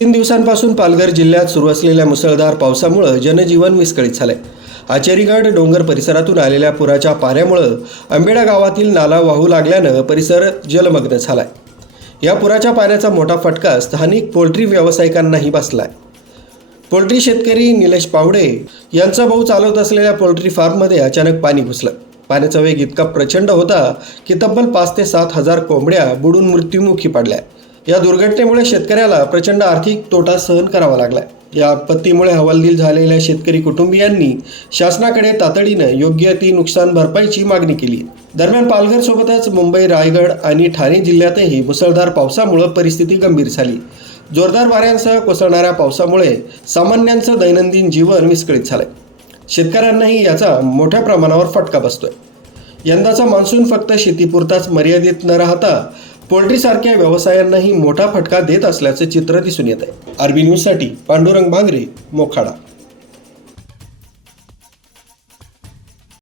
तीन दिवसांपासून पालघर जिल्ह्यात सुरू असलेल्या मुसळधार पावसामुळं जनजीवन विस्कळीत झालंय. आचेरीगड डोंगर परिसरातून आलेल्या पुराच्या पाण्यामुळं आंबेडा गावातील नाला वाहू लागल्यानं परिसर जलमग्न झालाय. या पुराच्या पाण्याचा मोठा फटका स्थानिक पोल्ट्री व्यावसायिकांनाही बसलाय. पोल्ट्री शेतकरी निलेश पावडे यांचा भाऊ चालवत असलेल्या पोल्ट्री फार्ममध्ये अचानक पाणी घुसलं. पाण्याचा वेग इतका प्रचंड होता की तब्बल पाच ते सात हजार कोंबड्या बुडून मृत्युमुखी पडल्या. या दुर्घटनेमुळे शेतकऱ्याला प्रचंड आर्थिक तोटा सहन करावा लागलाय. या आपत्तीमुळे हवालदिल झालेल्या शेतकरी कुटुंबियांनी शासनाकडे तातडीनं योग्य ती नुकसान भरपाईची मागणी केली. दरम्यान पालघर सोबतच मुंबई रायगड आणि ठाणे जिल्ह्यातही मुसळधार पावसामुळे परिस्थिती गंभीर झाली. जोरदार वाऱ्यांसह कोसळणाऱ्या पावसामुळे सामान्यांचं दैनंदिन जीवन विस्कळीत झालंय. शेतकऱ्यांनाही याचा मोठ्या प्रमाणावर फटका बसतोय. यंदाचा मान्सून फक्त शेतीपुरताच मर्यादित न राहता पोल्ट्रीसारख्या व्यवसायांनाही मोठा फटका देत असल्याचं चित्र दिसून येत आहे आरबी न्यूजसाठी पांडुरंग भांगरे मोखाडा.